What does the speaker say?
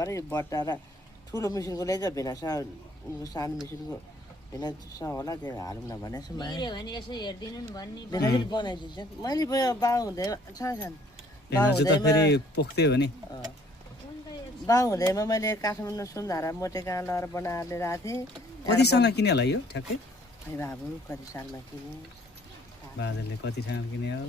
अरे बट्टा र ठुलो मेसिनको ल्याइज भेनास सानो मेसिनको भेनास होला त्यो हालौँ न भने भेनाजले बनाइदिन्छ मैले बा हुँदैमा बा हुँदैमा मैले काठमाडौँ सुन्धारा मोटे कहाँ लगेर बनाएर लिएर आएको थिएँ कति सालमा किने होला यो ठ्याक्कै खै बाबु कति सालमा किने बाजारले कति सालमा किने हो